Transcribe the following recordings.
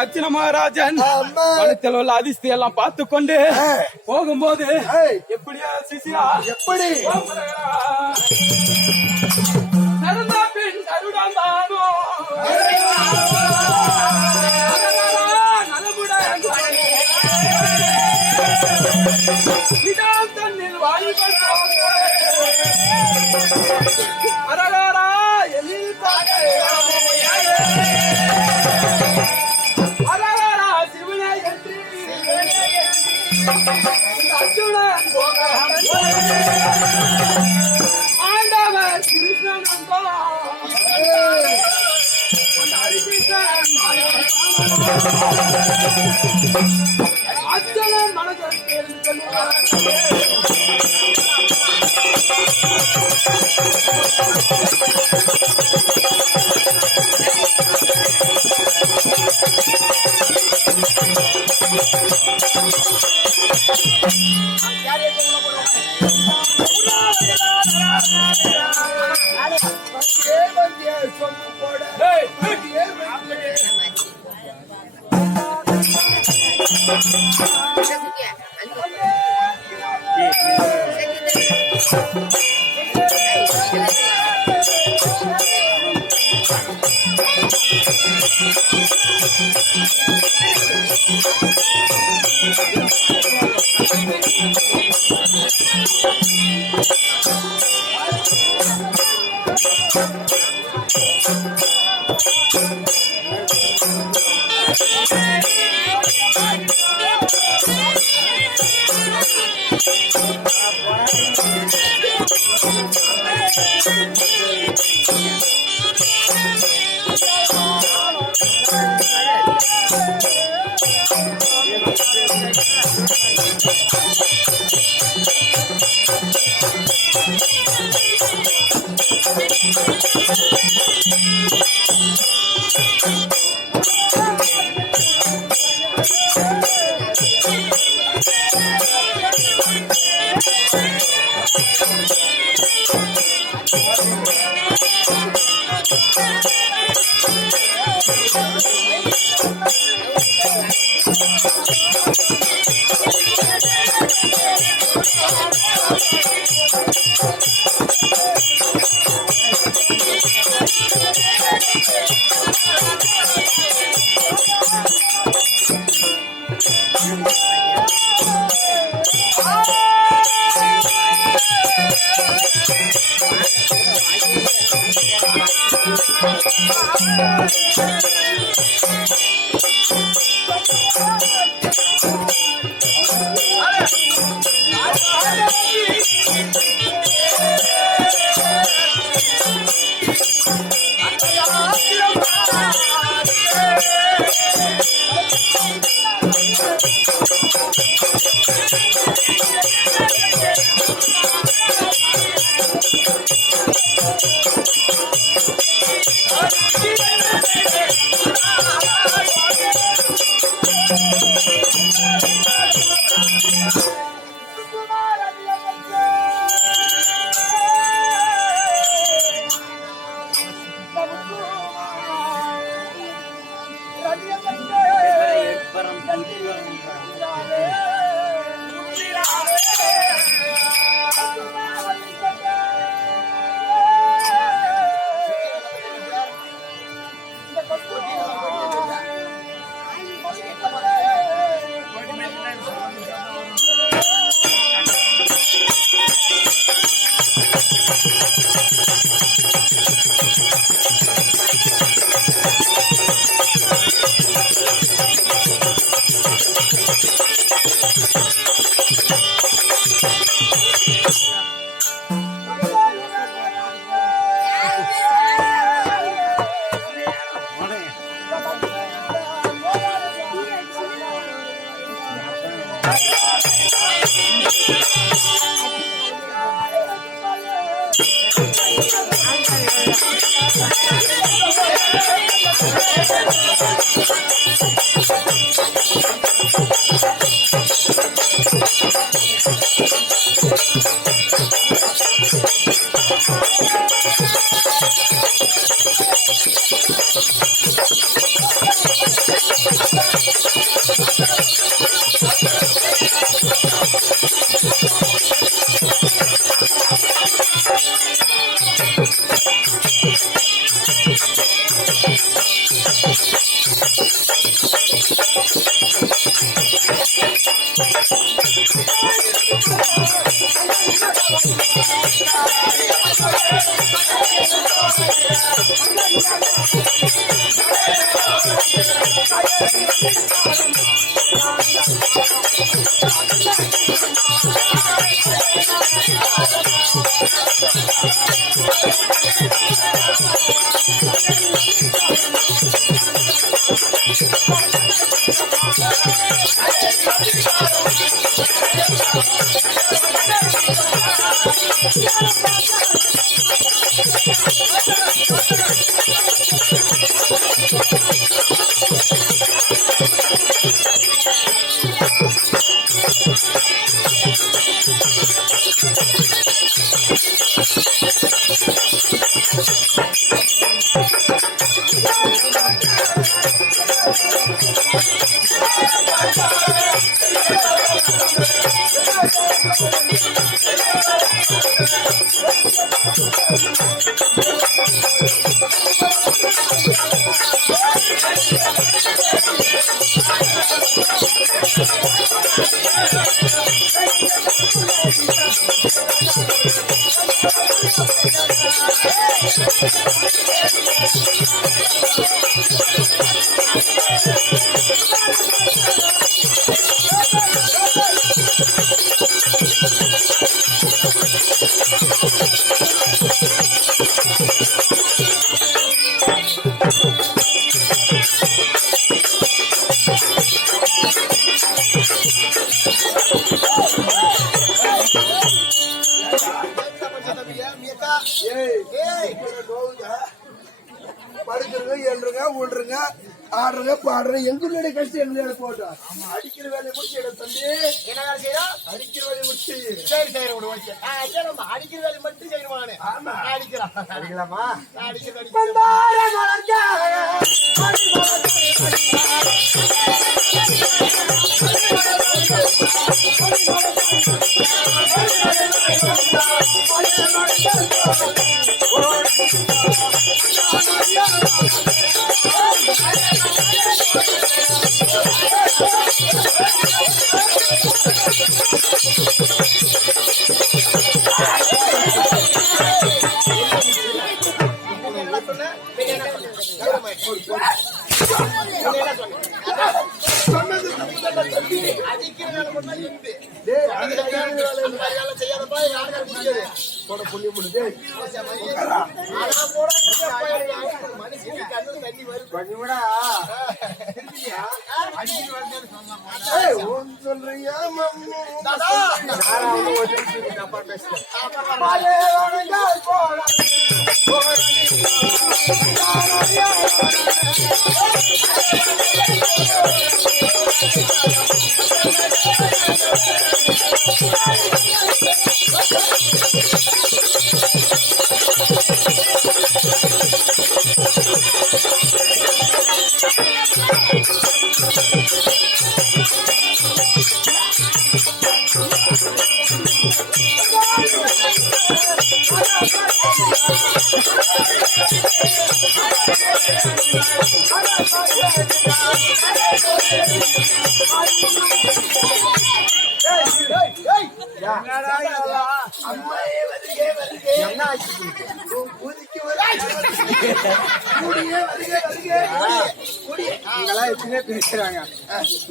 அர்ச்சன மகாராஜன் பணத்தில் உள்ள அதிர்ஷ்டி எல்லாம் பார்த்து கொண்டு போகும்போது எப்படியா சிசியா எப்படி நடந்த பின் அருடாந்தானோ நலமுடன் தன்னில் வாலிபன் அரகாரா எழில் ஆண்டவர் கிருஷ்ணன் அச்சலன் மனதில் படுக்கிறங்க எழுறங்க விடுறங்க ஆடுறங்க பாடுறங்க எங்களுடைய கஷ்டம் எங்க போட்டோம் அடிக்கிற வேலையை முடிச்சு தம்பி என்ன வேலை செய்யறோம்? அடிக்கிற வேலையை முடிச்சு சரி சரி விடுவோம். அடிக்கிற வேலை மட்டும் செய்யணுமானே? ஆமா அடிக்கிறான். அடிக்கலாமா அடிக்கிறது செய்யாதப்பா புள்ளி முழுது மனுஷன் கண்ணு தண்ணி வரும். பண்ணிவிடா சொல்றியா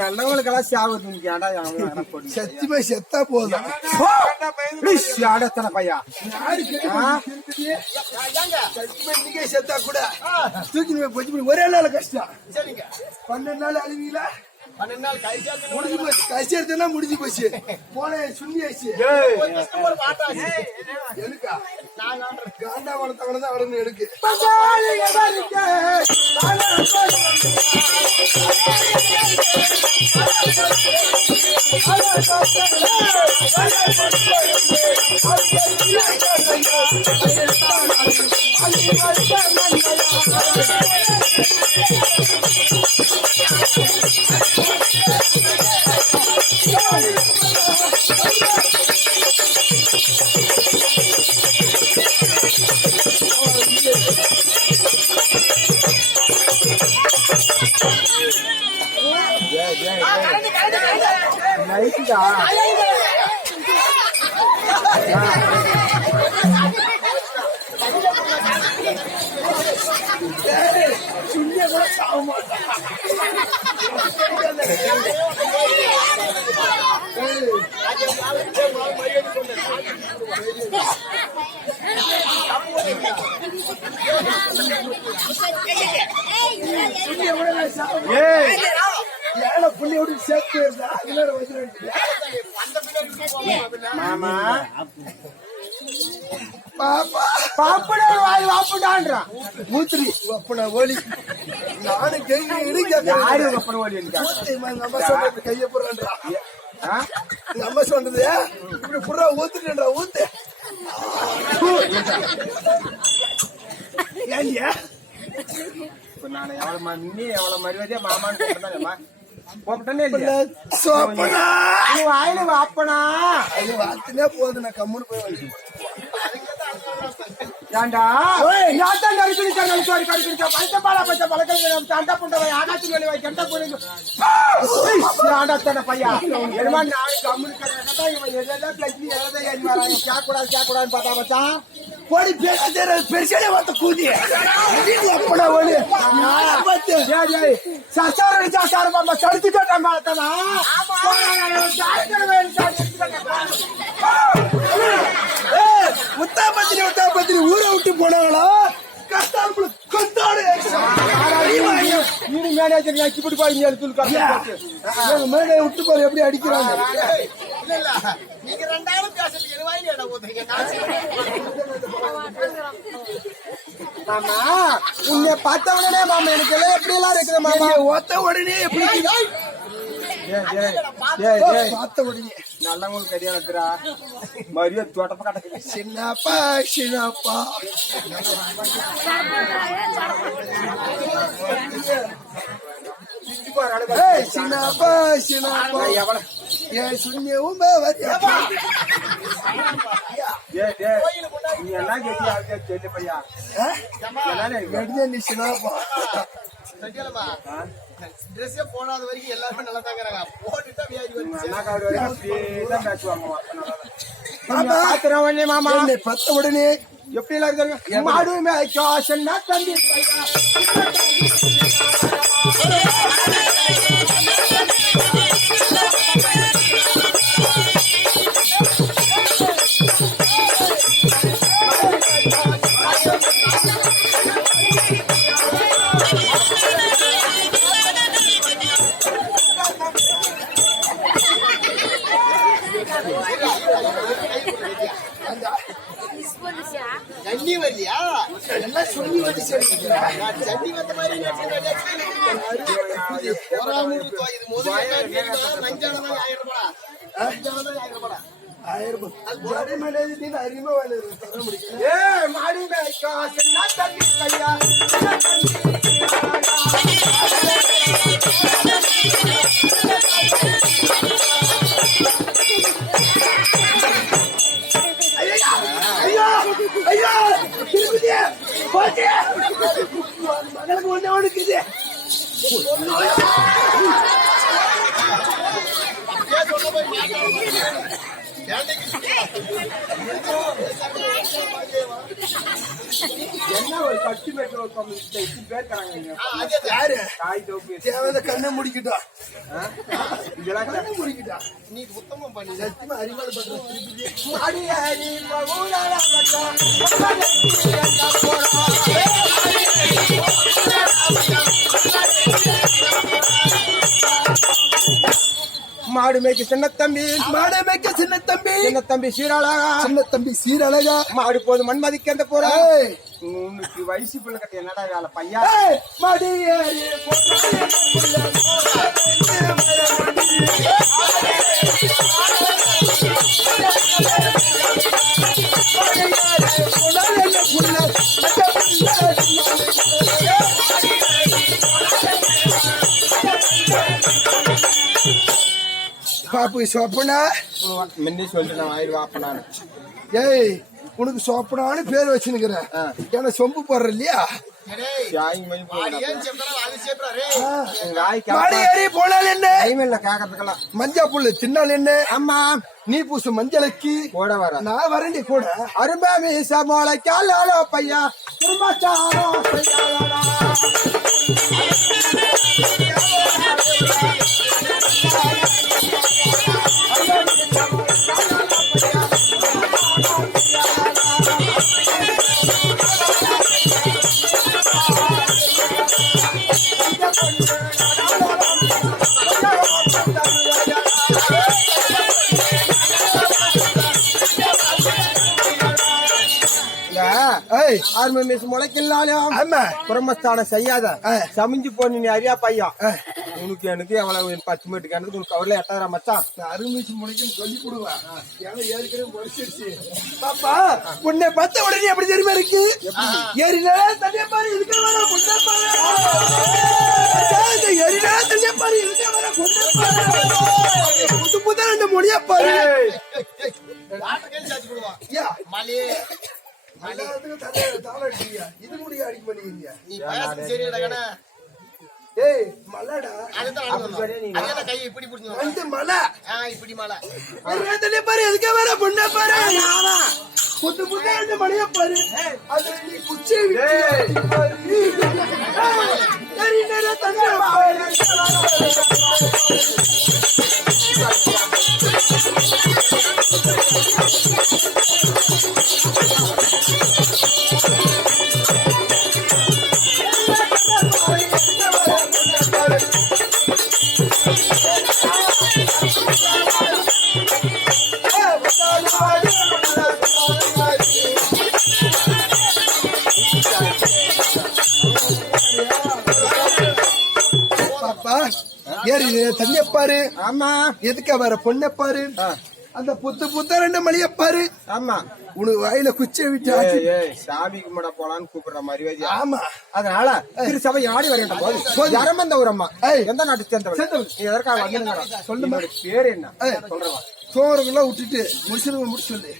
நல்லவங்களுக்கெல்லாம் சத்தியமா செத்தா போதும் பையா இன்னைக்கே செத்தா கூட தூக்கி போச்சு ஒரே நாள் கஷ்டம் சரிங்க 12 நாள் அழுவீங்களா 12 நாள் கழிச்சா முடிஞ்சு போச்சு. கசி எடுத்தா முடிஞ்சு போச்சு. போன சுண்ணி ஆச்சு. ஒரு பாட்டாச்சு. எதுக்கா? நான் ஆடுறேன். காண்டா வளர்த்தவன தான் அவனுக்கு எடுக்கு. சுண்ணிய கூட சாக மாட்டான். ஏழை புள்ளியோட சேர்த்து அதனால வந்து மாமா பாப்பா பாப்படா வாய் வாப்படான்றான். மூத்திரி அப்பன ஓலி நானும் யாரு அப்பன ஓலி நம்ம சொல்றது கைய போடுறான்றா. நம்ம சொல்றது இப்படி புறா ஊத்துட்டா ஊத்து. ஏன்யா இப்ப நான் எவ்வளவு நீ எவ்வளவு மரியாதையா மாமான்னு கூப்பிட்டா கூப்பிட்டனே சோப்பனா வாயில வாப்பனா அது வாத்துனே போகுது. நான் கம்முன்னு போய் வாங்கி ஏண்டா யாத்தான் கறிக்குடிச்சா நல்சோரி கறிக்குடிச்சா பச்சை பழக்கம் சண்டை புண்டவை ஆடாத்தி வேலை வாய் கெட்ட போறீங்க ஆடாத்தான பையா என்னமா நான் கம்முன்னு இவன் எதெல்லாம் பிளஸ் எதை ஏறி வராங்க கேக்கூடாதுன்னு பார்த்தா மச்சான் போடி பெருசாலே வாத்த கூதி அப்படா ஓலி சாசாரம் பாப்பா சடுத்து கேட்டான் பார்த்தனா உத்தாபத்திரி ஊரை விட்டு போனாங்களா கஷ்டம் கொண்டாடு நீ மேனேஜர் நக்கி மேலே விட்டு போற எப்படி அடிக்கிறாங்க. நீங்க 2000 பேசுறதுக்கு எழுவாயிரம் இடம் போதுங்க. மாமா உன்னை பார்த்த உடனே மாமா எனக்கு எல்லாம் எப்படி எல்லாம் இருக்குது மாமா. ஒத்த உடனே எப்படி பார்த்த உடனே நல்லவங்களுக்கு கல்யாணத்துறா மரியா தோட்டப்ப கட்டக்கு சின்னப்பா சின்னப்பா சின்னப்பா சின்னப்பா ஏன் சுண்ணியவும் நீ எல்லாம் கேட்டியா கேட்டு பையா நீ சின்னப்பா ட்ரெஸ்ஸே போடாத வரைக்கும் எல்லாருமே நல்லா தாங்கிறாங்க. போட்டுட்டா மாமா பத்த உடனே எப்படி எல்லாம் இருக்காங்க மாடுமே காசன்னா தம்பி தண்ணி வரலையா எல்லாம் சொல்லி வந்து தண்ணி வந்த மாதிரி அறிமுக வேலை தர முடியும். மாடி தண்ணி கையா ஐயா மகளுக்கு ஒண்ணு ஒண்ணுக்குது என்ன ஒரு கட்டி பேசுறாங்க கண்ணை முடிக்கிட்டா இதெல்லாம் முடிக்கிட்டா நீ உத்தமம் பண்ணி சத்தியமா அறிவாள் பண்ற மாடு மேய்க்க சின்ன தம்பி மாடு மேய்க்க சின்ன தம்பி சீராளா சின்ன தம்பி சீரழகா மாடு போது மண்மதிக்க போறா ஏய், உனக்கு வயசு பிள்ளை கட்ட என்னடா வேலை பையா ஏய், மடி ஏறி போனாலே பாப்பு சோப்பனா முன்னே சொல்லிட்டு நான் ஆயிரம் வாப்பனான்னு ஏய் உனக்கு சோப்பனான்னு பேர் வச்சுனுக்குறேன் ஏன்னா சொம்பு போடுற இல்லையா மாடி ஏறி போனால் என்ன கேட்கறதுக்கெல்லாம் மஞ்சா புல்லு தின்னால் என்ன ஆமா நீ பூசு மஞ்சளுக்கு கூட வர நான் வரேன்டி கூட அரும்பா மீச மோளைக்காலோ பையா திரும்பாச்சாரோ பையாலா ஏய் ஆர்மி மிஸ் முளைக்கலாலும் ஆமா குடும்பஸ்தானம் செய்யாத சமைஞ்சு போன நீ அறியா பையா உனக்கு எனக்கு எவ்வளவு 10 மீட்டர் கிணத்துக்கு உனக்கு அவர்ல எட்டாயிரம் மச்சான் நான் அருமிச்சு முடிக்குன்னு சொல்லி கொடுவேன் ஏன்னா ஏற்கனவே முடிச்சிருச்சு பாப்பா உன்னை பார்த்த உடனே எப்படி தெரியுமா இருக்கு ஏறினா தண்ணிய பாரு இதுக்கு வர பொண்ணை பாரு ஏறினா தண்ணிய பாரு இதுக்கு வர பொண்ணை பாரு புது புது ரெண்டு மொழியா பாரு இது முடிய அடிக்க பண்ணிக்கிறீங்க ஏய் மலடா அந்த மலை பாரு எதுக்கே வர பொண்ண பாரு புத்து புத்த ரெண்டு மணிய பாரு அது நீ குச்சி ஏறி தண்ணிய பாரு ஆமா எதுக்க வர பொண்ணை பாரு அந்த புத்து புத்த ரெண்டு மணிய பாரு ஆமா உனக்கு வாயில குச்சை விட்டு சாமி கும்பிட போலான்னு கூப்பிடுற மாதிரி ஆமா அதனால திரு சபை ஆடி வரேன் போது ஜரமந்த ஒரு அம்மா எந்த நாட்டு சேர்ந்தவள் நீ எதற்காக வந்து சொல்லுங்க பேரு என்ன சொல்றவா சோறுங்கெல்லாம் விட்டுட்டு முடிச்சிருங்க முடிச்சு சொல்லு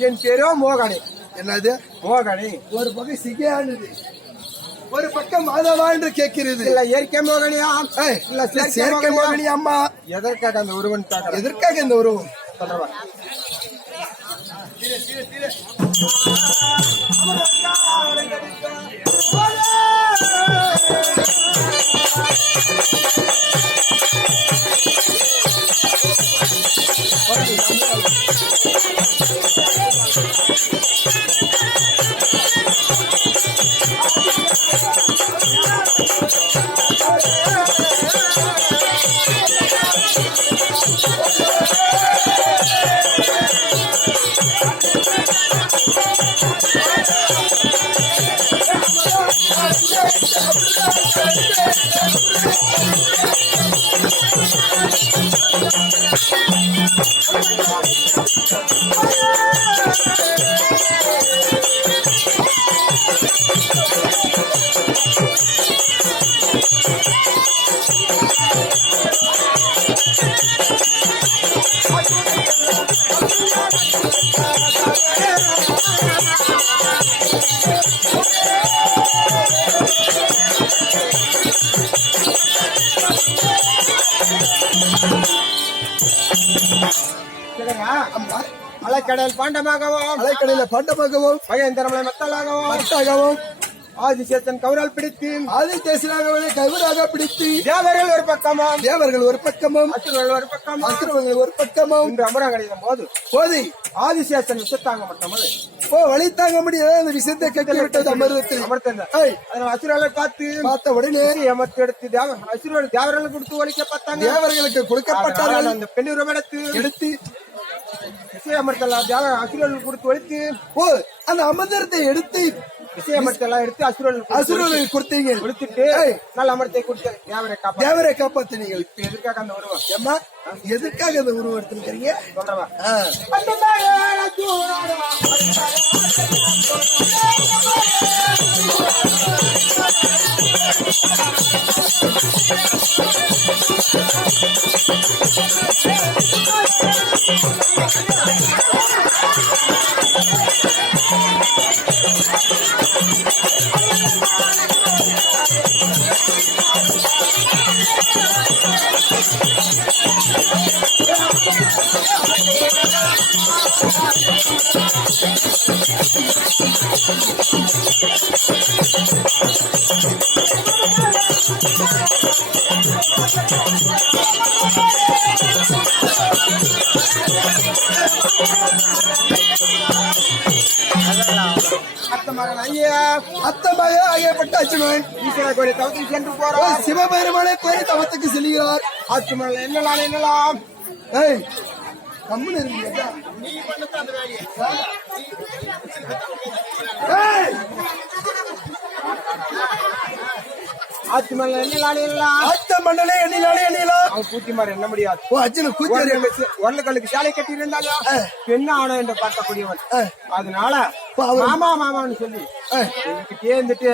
என் பேரோ மோகனி. என்னது மோகனி? ஒரு பக்கம் சிகையானது, ஒரு பக்கம் மாதவா என்று கேட்கிறது. இல்ல இயற்கை மோகனியா இல்ல செயற்கை மோகனி? அம்மா எதற்காக அந்த உருவன்? எதற்காக இந்த உருவம் சொல்றவா? சரிங்களா? அம்மா, அலைக்கடல் பாண்டமாகவும் அலைக்கடையில பண்டமாகவும் பயந்தரமலை மத்தலாகவும் மத்தாகவும் ஆதிசேத்தன் கௌரால் பிடித்து ஆதித்தேசனாகவே கைவராக பிடித்து தேவர்கள் ஒரு பக்கமும் தேவர்கள் ஒரு பக்கமும் அசுரர்கள் ஒரு பக்கமும் அசுரவர்கள் ஒரு பக்கமும் இன்று அமரங்கடையும் போது போதி ஆதிசேத்தன் விஷத்தாங்க மட்டுமது வழி தாங்க முடியாத அந்த விஷயத்தை கட்டி விட்டது அமர்வத்தில் அமர்த்தன் ஏய், அதனால அசுரர்களை பார்த்து பார்த்த உடனே அமர்த்தி எடுத்து அசுரர்கள் தேவர்கள் கொடுத்து ஒழிக்க பார்த்தாங்க. தேவர்களுக்கு கொடுக்கப்பட்டார்கள் அதனால அந்த பெண்ணுரம் எடுத்து விஷயமர்த்தலாம் அசுரர்கள் கொடுத்து ஒழித்து ஓ அந்த அமர்ந்தத்தை எடுத்து விஷயமர்த்தெல்லாம் எடுத்து அசுரர்கள் அசுரர்களுக்கு கொடுத்தீங்க கொடுத்துட்டு ஏய். நல்ல அமர்த்தை கொடுத்து தேவரை காப்பா தேவரை காப்பாத்தினீங்க எதுக்காக அந்த உருவம் ஏம்மா எதற்காக அந்த உருவம் எடுத்துக்கிறீங்க சொல்றவா அத்தமகன் ஐயா அத்தமாக ஆகியப்பட்ட அச்சுமன் ஈஸ்வர கோயில் தவத்துக்கு சென்று போறார். சிவபெருமானை கோரி தவத்துக்கு செல்கிறார். ஆத்துமல்ல என்னலாம் ஏய் கம்முன்னு இருக்கீங்க ஏய் ஆத்துமல்ல என்னலாம் ஆத்த மண்டலே எண்ணினாலே எண்ணிலாம் அவன் பூட்டி மாதிரி என்ன முடியாது. ஓ அர்ஜுன கூச்சரி உரலுக்கு சேலை கட்டி இருந்தாலும் பெண்ண ஆணும் என்று பார்க்கக்கூடியவன். அதனால அவர் மாமா மாமான்னு சொல்லி ஏய். என்கிட்டயே இருந்துட்டு